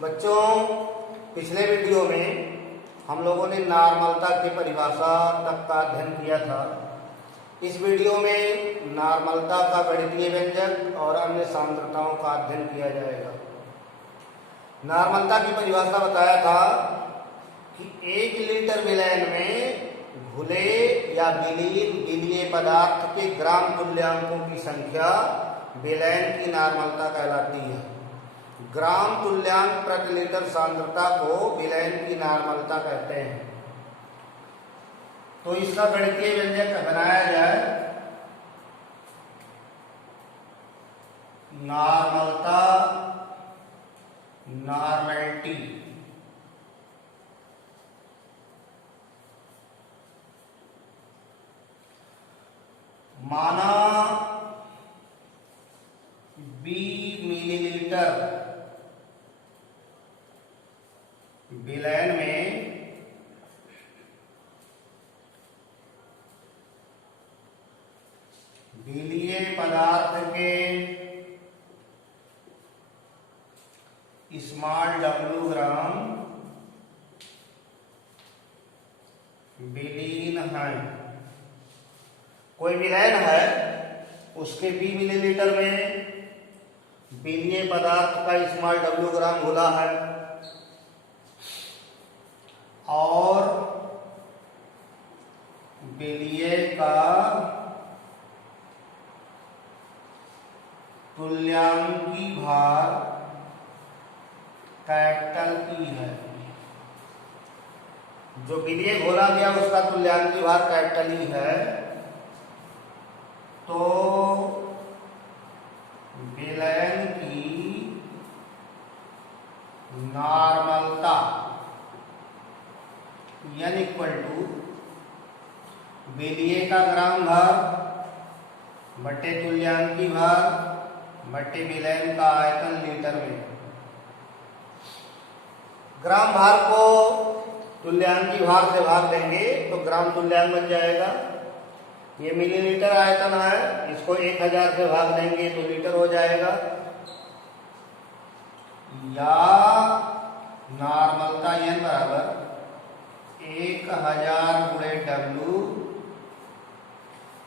बच्चों, पिछले वीडियो में हम लोगों ने नॉर्मलता की परिभाषा तक का अध्ययन किया था। इस वीडियो में नॉर्मलता का गणितीय व्यंजक और अन्य सांद्रताओं का अध्ययन किया जाएगा। नॉर्मलता की परिभाषा बताया था कि 1 लीटर विलयन में घुले या विलीन विलीय पदार्थ के ग्राम तुल्यांकों की संख्या विलयन की नॉर्मलता कहलाती है। ग्राम तुल्यांक प्रति लीटर सांद्रता को विलयन की नॉर्मलता कहते हैं। तो इसका गणितीय व्यंजक बनाया जाए। नॉर्मलता, नॉर्मलिटी, माना 20 मिलीलीटर विलयन में विलीय पदार्थ के स्मॉल w ग्राम विलीन है। कोई विलयन है, उसके 20 मिलीलीटर में विलीय पदार्थ का स्मॉल w ग्राम घुला है और विलीय का तुल्यांकी भार कैपिटल E है। जो विलीय घोला गया उसका तुल्यांकी भार कैपिटल E है। तो विलयन की नॉर्मलता n इक्वल टू विलीय का ग्राम भार बटे तुल्यांकी भार बटे विलयन का आयतन लीटर में। ग्राम भार को तुल्यांकी भार से भाग देंगे तो ग्राम तुल्यांक बन जाएगा। ये मिलीलीटर आयतन है, इसको 1000 से भाग देंगे तो लीटर हो जाएगा। या नॉर्मलता n बराबर 1000 गुणे W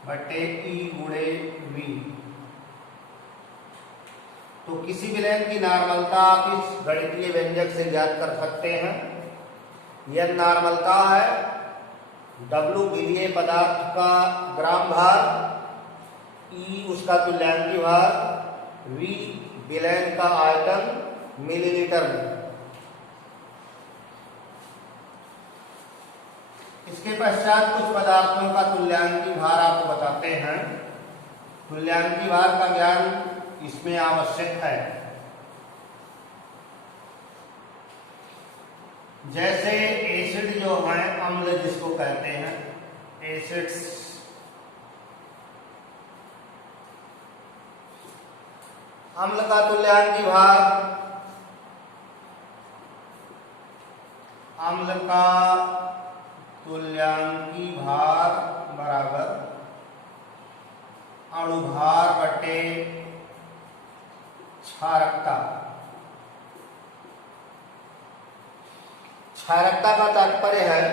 बटे E गुणे V। तो किसी विलयन की नॉर्मलता आप इस गणितीय व्यंजक से ज्ञात कर सकते हैं। यह नॉर्मलता है W विलीय पदार्थ का ग्राम भार, E उसका तुल्यांकी भार, V विलयन का आयतन मिलीलीटर में। इसके पश्चात कुछ पदार्थों का तुल्यांकी भार आपको बताते हैं। तुल्यांकी भार का ज्ञान इसमें आवश्यक है। जैसे एसिड जो है, अम्ल जिसको कहते हैं, एसिड्स, अम्ल का तुल्यांकी भार, अम्ल का तुल्यांकी भार बराबर अणुभार बटे क्षारकता। क्षारकता का तात्पर्य है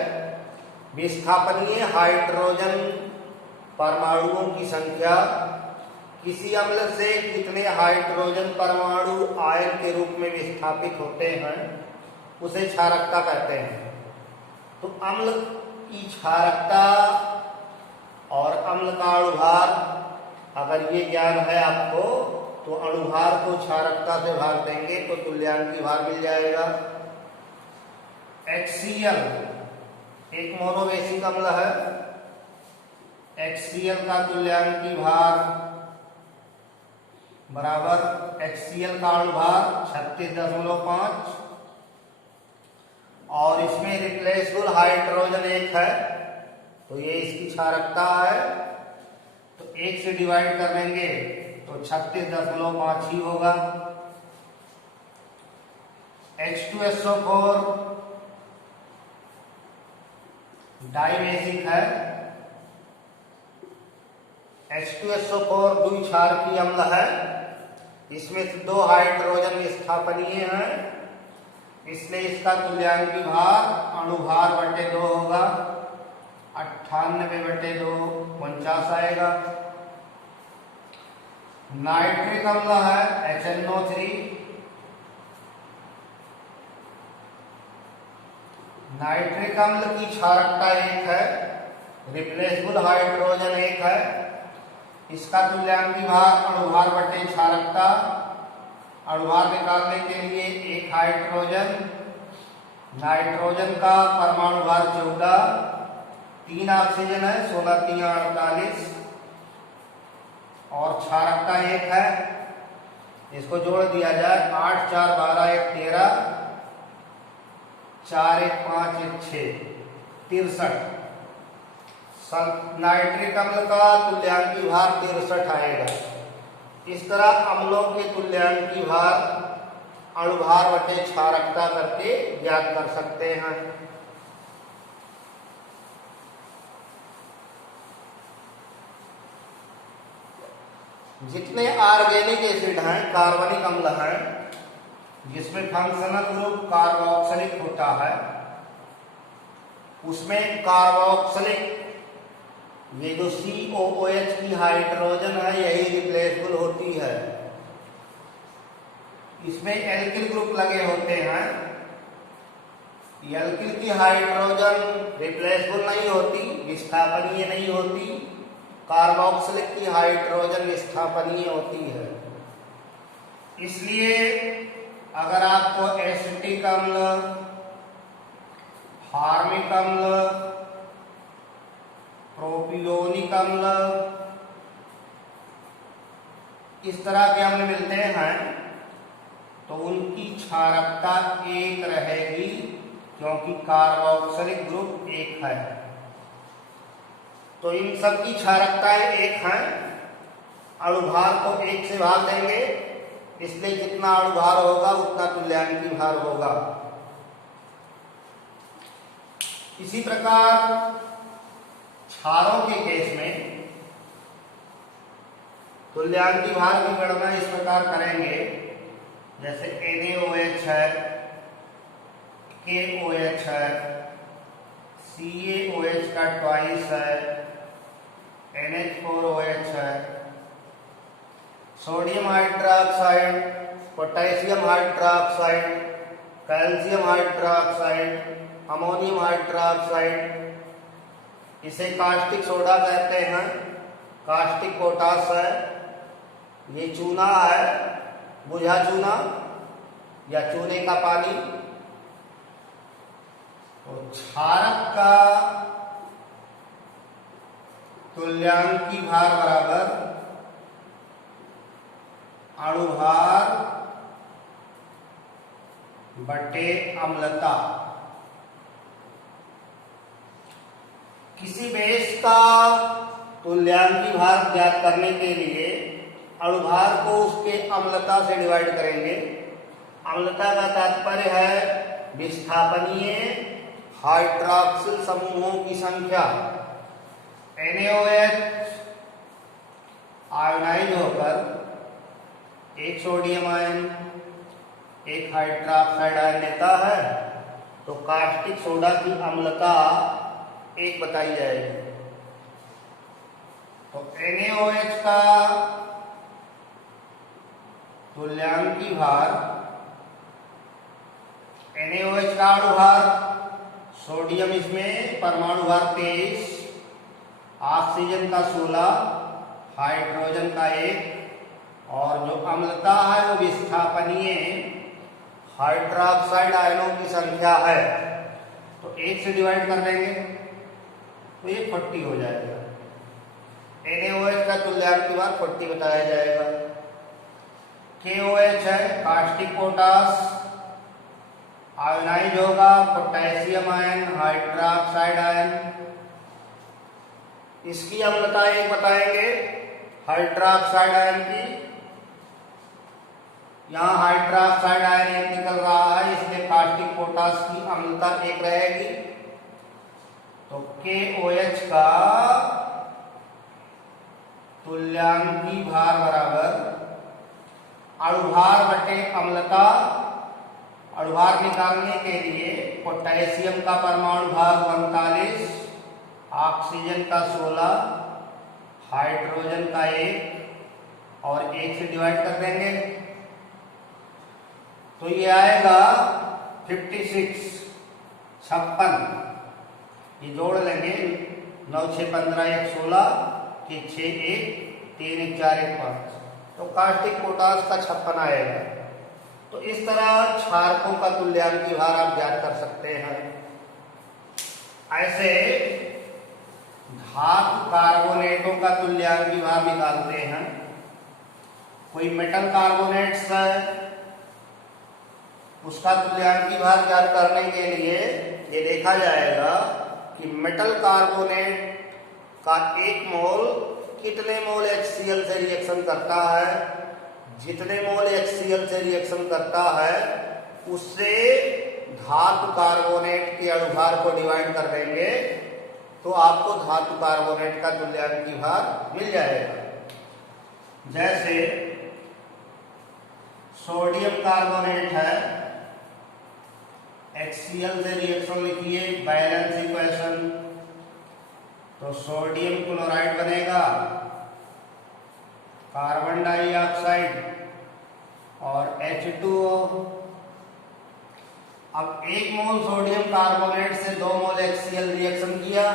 विस्थापनीय हाइड्रोजन परमाणुओं की संख्या। किसी अम्ल से कितने हाइड्रोजन परमाणु आयन के रूप में विस्थापित होते हैं उसे क्षारकता कहते हैं। तो अम्ल की क्षारकता और अम्ल का अणुभार, अगर ये ज्ञान है आपको तो अणुभार को क्षारकता से भाग देंगे तो तुल्यांकी भार मिल जाएगा। HCl एक मोनोबेसिक अम्ल है। HCl का तुल्यांकी भार बराबर HCl का अणुभार 36.5 और इसमें रिप्लेसेबल हाइड्रोजन 1 है तो ये इसकी क्षारकता है। तो 1 से डिवाइड कर देंगे तो 36.5 ही होगा। H2SO4 डाइबेसिक है। H2SO4 द्विक्षारकीय अम्ल है। इसमें से 2 हाइड्रोजन विस्थापनीय हैं इसलिए इसका तुल्यांकी भार अणुभार बटे 2 होगा। 98/2 49 आएगा। नाइट्रिक अम्ल है HNO3। नाइट्रिक अम्ल की क्षारकता 1 है, रिप्लेसेबल हाइड्रोजन 1 है। इसका तुल्यांकी भार अणुभार बटे क्षारकता। अणुभार निकालने के लिए 1 हाइड्रोजन, नाइट्रोजन का परमाणु भार 14, 3 ऑक्सीजन है 16 3 48 और क्षारकता 1 है। इसको जोड़ दिया जाए 8 4 12 1 13 4 1 5 1 6 63। नाइट्रिक अम्ल का तुल्यांकी भार 63 आएगा। इस तरह अम्लों के तुल्यांकी भार अणुभार बटे क्षारकता करके ज्ञात कर सकते हैं। जितने ऑर्गेनिक एसिड हैं, कार्बनिक अम्ल हैं, जिसमें फंक्शनल ग्रुप कार्बोक्सिलिक होता है, उसमें कार्बोक्सिलिक ये जो COOH की हाइड्रोजन है यही रिप्लेसेबल होती है। इसमें एल्किल ग्रुप लगे होते हैं। एल्किल की हाइड्रोजन रिप्लेसेबल नहीं होती, विस्थापनीय नहीं होती। कार्बोक्सिलिक की हाइड्रोजन विस्थापनीय होती है। इसलिए अगर आपको एसिटिक अम्ल, फार्मिक अम्ल, प्रोपियोनिक अम्ल इस तरह के अम्ल मिलते हैं तो उनकी क्षारकता 1 रहेगी, क्योंकि कार्बोक्सिलिक ग्रुप 1 है। तो इन सब की क्षारकताएं 1 हैं। अणुभार को 1 से भाग देंगे, इसलिए जितना अणुभार होगा उतना तुल्यांकी भार होगा। इसी प्रकार क्षारों के केस में तुल्यांकी भार की गणना इस प्रकार करेंगे, जैसे NaOH है, KOH है, CaOH का ट्वाइस है, NH4OH है, sodium hydroxide, potassium hydroxide, calcium hydroxide, ammonium hydroxide, इसे कास्टिक सोडा कहते हैं, कास्टिक पोटास है, ये चूना है, बुझा चूना या चूने का पानी। तो क्षारक का तुल्यांकी भार बराबर अणुभार बटे अम्लता। किसी बेस का तुल्यांकी भार ज्ञात करने के लिए अणुभार को उसके अम्लता से डिवाइड करेंगे। अम्लता का तात्पर्य है विस्थापनीय हाइड्रॉक्सिल समूहों की संख्या। NaOH आयोनाइज होकर एक सोडियम आयन, एक हाइड्रोक्साइड आयन लेता है, तो कास्टिक सोडा की अम्लता 1 बताई जाएगी। तो NaOH का तुल्यांकी भार, NaOH का अणुभार, सोडियम इसमें परमाणु भार 23, ऑक्सीजन का 16, हाइड्रोजन का 1 और जो अम्लता है वो विस्थापनीय हाइड्रोक्साइड आयनों की संख्या है। तो 1 से डिवाइड कर देंगे तो ये 40 हो जाएगा। NaOH का तुल्यांकी भार 40 बताया जाएगा। KOH है कास्टिक पोटास, आयोनाइज होगा पोटेशियम आयन, हाइड्रोक्साइड आयन, इसकी अम्लता 1 बताएंगे हाइड्रोक्साइड आयन की। यहाँ हाइड्रोक्साइड आयन 1 निकल रहा है, इसलिए कास्टिक पोटास की अम्लता 1 रहेगी। तो KOH का तुल्यांकी भार बराबर अणुभार बटे अम्लता अणुभार निकालने के लिए पोटेशियम का परमाणु भार 39, ऑक्सीजन का 16, हाइड्रोजन का 1 और 1 से डिवाइड कर देंगे तो ये आएगा 56, 56। ये जोड़ लेंगे 9 6 15 1 16 के 6 1 3 1 4 1 5 तो कास्टिक पोटास का 56 आएगा। तो इस तरह क्षारकों का तुल्यांकी भार आप ज्ञात कर सकते हैं। ऐसे धातु कार्बोनेटों का तुल्यांकी भार निकालते हैं। कोई मेटल कार्बोनेट्स है, उसका तुल्यांकी भार ज्ञात करने के लिए ये देखा जाएगा कि मेटल कार्बोनेट का 1 मोल कितने मोल HCl से रिएक्शन करता है। जितने मोल HCl से रिएक्शन करता है उससे धातु कार्बोनेट के अणुभार को डिवाइड कर देंगे तो आपको धातु कार्बोनेट का तुल्यांकी भार मिल जाएगा। जैसे सोडियम कार्बोनेट है, HCl से रिएक्शन लिखिए, बैलेंस इक्वेशन, तो सोडियम क्लोराइड बनेगा, कार्बन डाइऑक्साइड और H2O। अब 1 मोल सोडियम कार्बोनेट से 2 मोल HCl रिएक्शन किया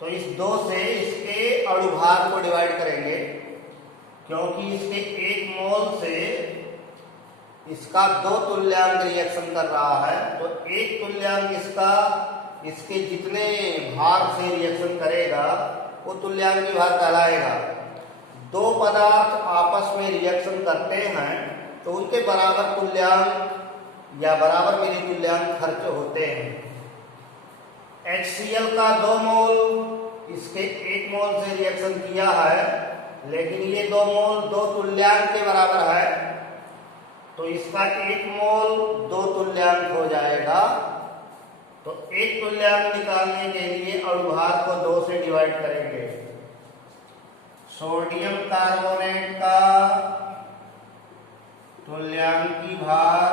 तो इस 2 से इसके अणुभार को डिवाइड करेंगे क्योंकि इसके 1 मोल से इसका 2 तुल्यांक रिएक्शन कर रहा है तो 1 तुल्यांक इसका इसके जितने भार से रिएक्शन करेगा वो तुल्यांकी भार कहलाएगा। 2 पदार्थ आपस में रिएक्शन करते हैं तो उनके बराबर तुल्यांक या बराबर मिली तुल्यांक खर्च होते हैं। HCl का 2 मोल इसके 1 मोल से रिएक्शन किया है लेकिन ये 2 मोल 2 तुल्यांक के बराबर है तो इसका 1 मोल 2 तुल्यांक हो जाएगा। तो 1 तुल्यांक निकालने के लिए अणुभार को 2 से डिवाइड करेंगे। सोडियम कार्बोनेट का तुल्यांकी भार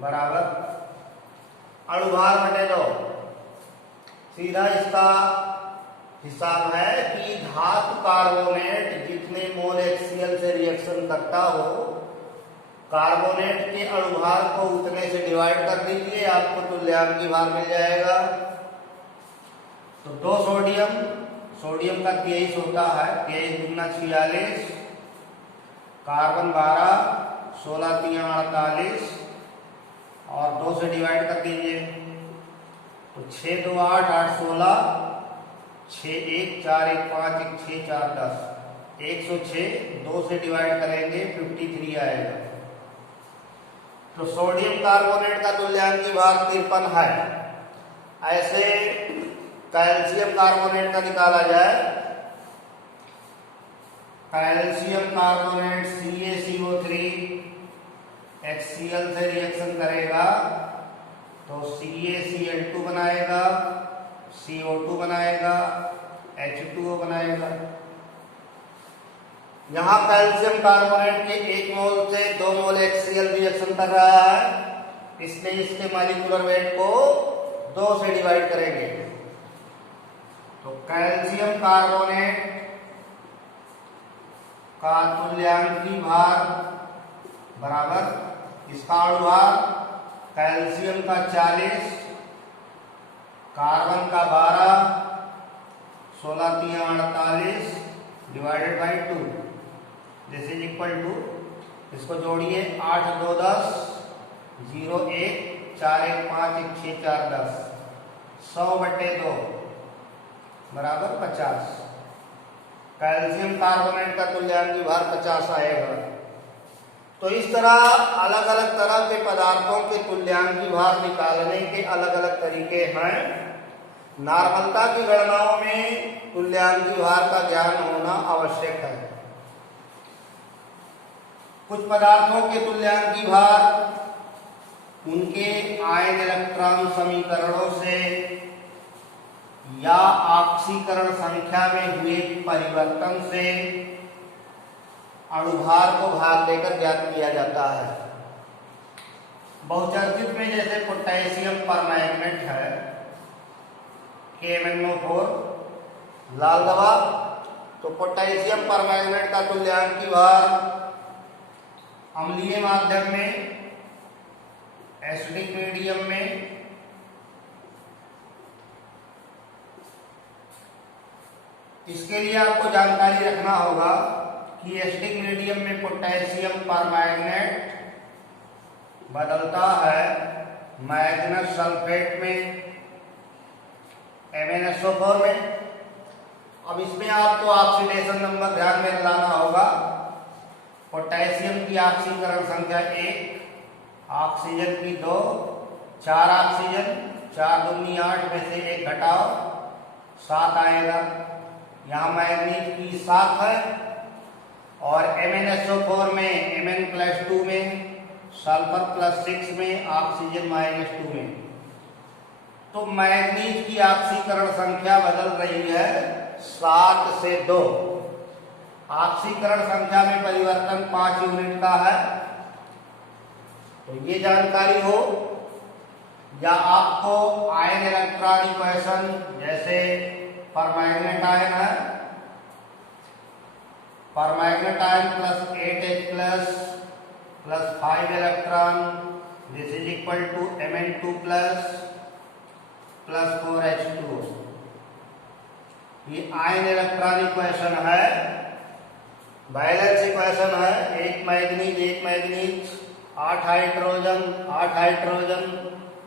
बराबर अणुभार बटे 2। सीधा इसका हिसाब है कि धातु कार्बोनेट जितने मोल HCl से रिएक्शन करता हो कार्बोनेट के अणुभार को उतने से डिवाइड कर दीजिए, आपको तुल्यांकी भार मिल जाएगा। तो 2 सोडियम का 23 होता है, 23 दूना 46, कार्बन 12, 16 3 48 और 2 से डिवाइड कर दीजिए तो 6 2 8 8 16, 6 1 4 1 5 1 6 4 10, 106, 2 से डिवाइड करेंगे 53 आएगा। तो सोडियम कार्बोनेट का तुल्यांकी भार 53 है। ऐसे कैल्शियम कार्बोनेट का निकाला जाए। कैल्शियम कार्बोनेट CaCO3 HCl से रिएक्शन करेगा तो CaCl2 बनाएगा, CO2 बनाएगा, H2O बनाएगा। यहाँ कैल्शियम कार्बोनेट के 1 मोल से 2 मोल HCl रिएक्शन कर रहा है इसलिए इसके मॉलिक्यूलर वेट को 2 से डिवाइड करेंगे तो कैल्शियम कार्बोनेट का तुल्यांकी भार बराबर इसका अणुभार कैल्शियम का 40, कार्बन का 12, 16 3 48 divided by 2 this is equal to, इसको जोड़िए 8 2 10, 0 1 4 1 5 1 6 4 10, 100/2 बराबर 50। कैल्शियम कार्बोनेट का तुल्यांकी भार 50 आएगा। तो इस तरह अलग अलग तरह के पदार्थों के तुल्यांकी भार निकालने के अलग अलग तरीके हैं। नॉर्मलता की गणनाओं में तुल्यांकी भार का ज्ञान होना आवश्यक है। कुछ पदार्थों के तुल्यांकी भार उनके आयन इलेक्ट्रॉन समीकरणों से या ऑक्सीकरण संख्या में हुए परिवर्तन से अणुभार को भाग देकर ज्ञात किया जाता है। बहुचर्चित में जैसे पोटेशियम परमैंगनेट है KMnO4 लाल दवा, तो पोटेशियम परमैंगनेट का तुल्यांकी भार अम्लीय माध्यम में, एसिडिक मीडियम में, इसके लिए आपको जानकारी रखना होगा कि एसिडिक मीडियम में पोटेशियम परमैंगनेट बदलता है मैग्नस सल्फेट में, MnSO4 में। अब इसमें आपको ऑक्सीडेशन नंबर ध्यान में लाना होगा। पोटेशियम की ऑक्सीकरण संख्या 1, ऑक्सीजन की 2, 4 ऑक्सीजन, 4 दूनी 8 में से 1 घटाओ 7 आएगा। यहाँ मैग्नीज की 7 है और MnSO4 में Mn+2 में, सल्फर +6 में, ऑक्सीजन -2 में। तो मैग्नीज की ऑक्सीकरण संख्या बदल रही है 7 से 2। ऑक्सीकरण संख्या में परिवर्तन 5 यूनिट का है। तो ये जानकारी हो, या आपको आयन इलेक्ट्रॉन इक्वेशन जैसे परमैंगनेट आयन है, permanganate ion +8H+ +5 electron, this is equal to Mn2 +4H2। ये आयन इलेक्ट्रॉन इक्वेशन है, बैलेंस इक्वेशन है। 1 manganese 8 hydrogen 8 hydrogen,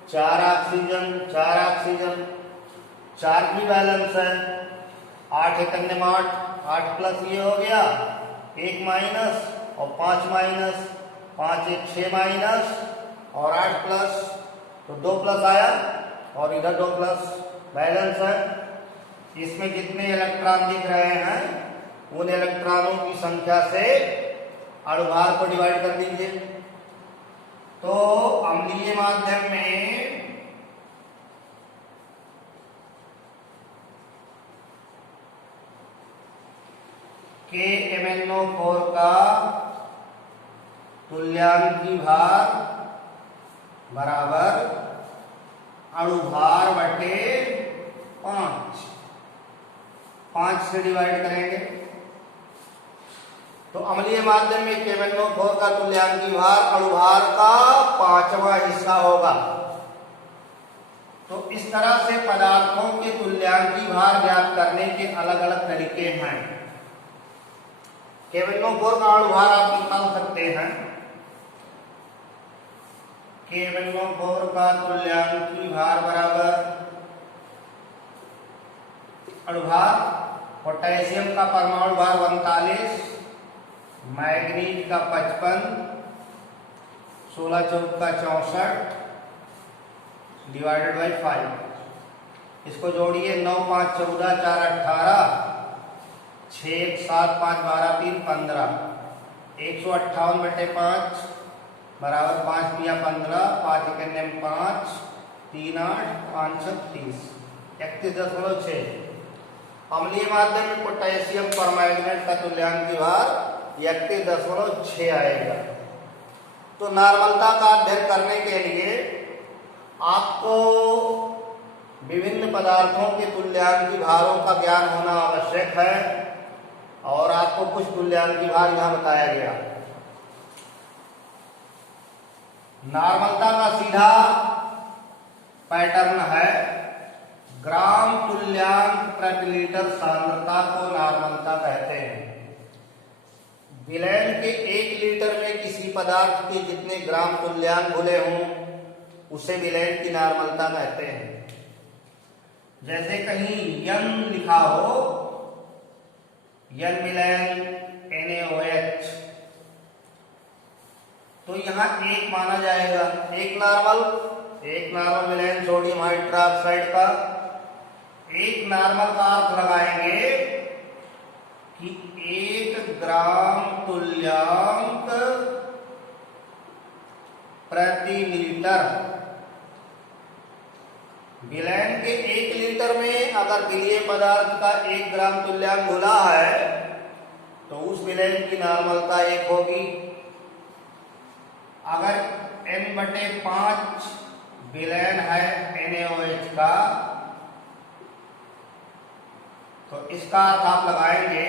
4 oxygen 4 oxygen, 4 की बैलेंस है। 8 एकन्यम 8 प्लस ये हो गया 1 माइनस और 5 माइनस, 5 1 6 माइनस और 8 प्लस, तो 2 प्लस आया और इधर 2 प्लस, बैलेंस है। इसमें जितने इलेक्ट्रॉन दिख रहे हैं उन इलेक्ट्रॉनों की संख्या से अणुभार को डिवाइड कर दीजिए। तो अम्लीय माध्यम में KMnO4 का तुल्यांकी भार बराबर अणुभार बटे 5, 5 से डिवाइड करेंगे। तो अम्लीय माध्यम में KMnO4 का तुल्यांकी भार अणुभार का 5वां हिस्सा होगा। तो इस तरह से पदार्थों के तुल्यांकी भार ज्ञात करने के अलग अलग तरीके हैं। KMnO4 का अणुभार आप निकाल सकते हैं। KMnO4 का तुल्यांकी भार बराबर अणुभार, पोटेशियम का परमाणु भार 39, मैग्नीज का 55, 16 चौका 64 डिवाइडेड बाई 5। इसको जोड़िए 9 5 14 4 18, 6 1 7 5 12 3 15, 158 बटे 5 बराबर 5 दिया 15, 5 एकन्यम 5, 3 8, 5 30, 31.6। अम्लीय माध्यम में पोटेशियम परमैंगनेट का तुल्यांकी भार 31.6 आएगा। तो नॉर्मलता का अध्ययन करने के लिए आपको विभिन्न पदार्थों के तुल्यांकी भारों का ज्ञान होना आवश्यक है और आपको कुछ तुल्यांकी भार यहां बताया गया। नॉर्मलता का सीधा पैटर्न है, ग्राम तुल्यांक प्रति लीटर सांद्रता को नॉर्मलता कहते हैं। विलयन के 1 लीटर में किसी पदार्थ के जितने ग्राम तुल्यांक घुले हों उसे विलयन की नॉर्मलता कहते हैं। जैसे कहीं यन लिखा हो, यन विलयन NaOH, तो यहां 1 माना जाएगा। एक नॉर्मल विलयन सोडियम हाइड्रोक्साइड का। एक नॉर्मल का अर्थ लगाएंगे कि 1 ग्राम तुल्यांक प्रति लीटर। विलयन के 1 लीटर में अगर विलीय पदार्थ का 1 ग्राम तुल्यांक घुला है तो उस विलयन की नॉर्मलता 1 होगी। अगर n 1/5 विलयन है NaOH का, तो इसका अर्थ आप लगाएंगे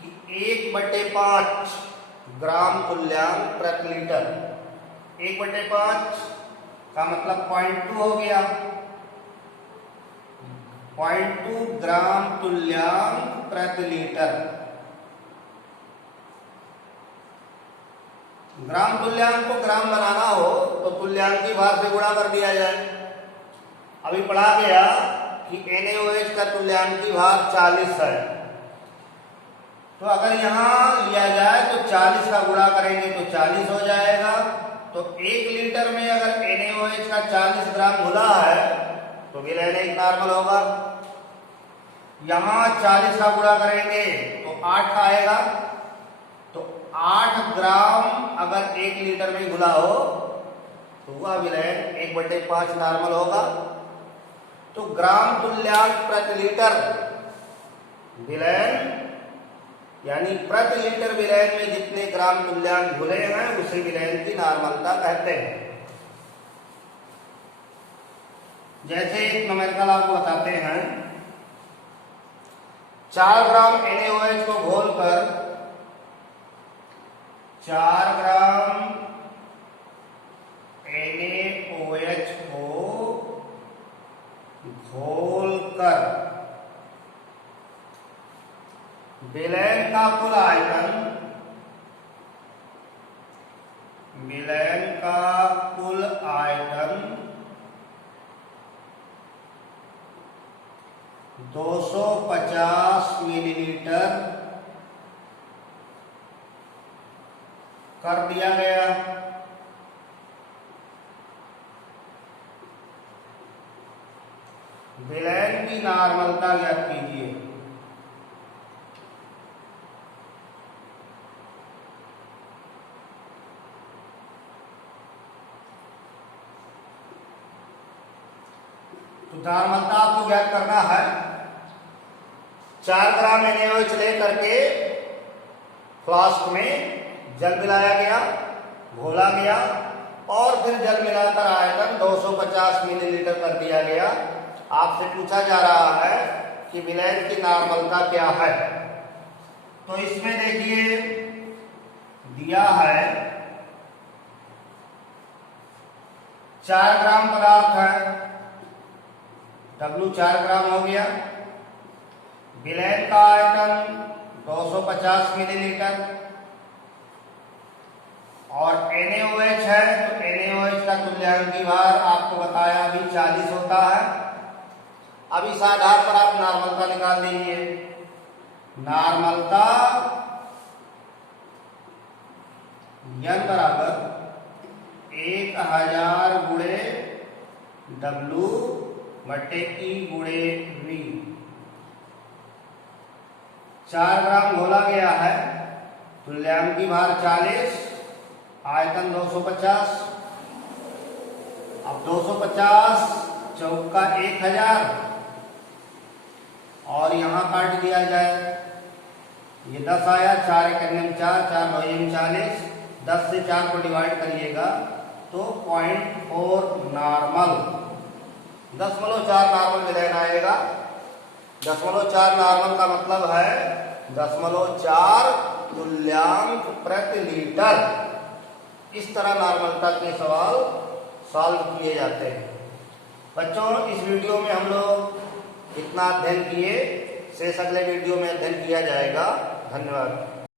कि 1/5 ग्राम तुल्यांक प्रति लीटर। 1/5 का मतलब 0.2 हो गया, 0.2 ग्राम तुल्यांक प्रति लीटर। ग्राम तुल्यांक को ग्राम बनाना हो तो तुल्यांकी भार से गुणा कर दिया जाए। अभी पढ़ा गया कि NaOH का तुल्यांकी भार 40 है, तो अगर यहां लिया जाए तो 40 का गुणा करेंगे तो 40 हो जाएगा। तो 1 लीटर में अगर NaOH का 40 ग्राम घुला है तो विलयन एक नॉर्मल होगा। यहां 40 का गुणा करेंगे तो 8 का आएगा, तो 8 ग्राम अगर 1 लीटर में घुला हो तो वह विलयन 1/5 नॉर्मल होगा। तो ग्राम तुल्यांक प्रति लीटर विलयन यानी प्रति लीटर विलयन में जितने ग्राम तुल्यांक घुले हैं उसे विलयन की नॉर्मलता कहते हैं। जैसे एक न्यूमेरिकल आपको बताते हैं, 4 ग्राम NaOH को घोलकर 4 ग्राम NaOH को घोलकर विलयन का कुल आयतन, विलयन का कुल आयतन 250 मिलीलीटर कर दिया गया। विलयन की नॉर्मलता ज्ञात कीजिए। तो नॉर्मलता आपको ज्ञात करना है। 4 ग्राम NaOH लेकर के फ्लास्क में जल मिलाया गया, घोला गया और फिर जल मिलाकर आयतन 250 मिलीलीटर कर दिया गया। आपसे पूछा जा रहा है कि विलयन की नॉर्मलता क्या है। तो इसमें देखिए दिया है 4 ग्राम पदार्थ है, W 4 ग्राम हो गया। विलयन का आयतन 250 मिलीलीटर और NaOH है, तो NaOH का तुल्यांकी भार आपको बताया अभी 40 होता है। अब इस आधार पर आप नॉर्मलता निकाल दीजिए। नॉर्मलता N बराबर 1000 गुणे W बटे E गुणे V। 4 ग्राम घोला गया है, तुल्यांकी भार 40, आयतन 250। अब 250 चौका 1000 और यहां काट दिया जाए, ये 10 आया, 4 1 4, 4 9 40, 10 से 4 को डिवाइड करिएगा तो 0.4 नॉर्मल, 0.4 नॉर्मल विलयन आएगा। 0.4 नॉर्मल का मतलब है 0.4 तुल्यांक प्रति लीटर। इस तरह नॉर्मलता के सवाल सॉल्व किए जाते हैं। बच्चों, इस वीडियो में हम लोग इतना अध्ययन किए, शेष अगले वीडियो में अध्ययन किया जाएगा। धन्यवाद।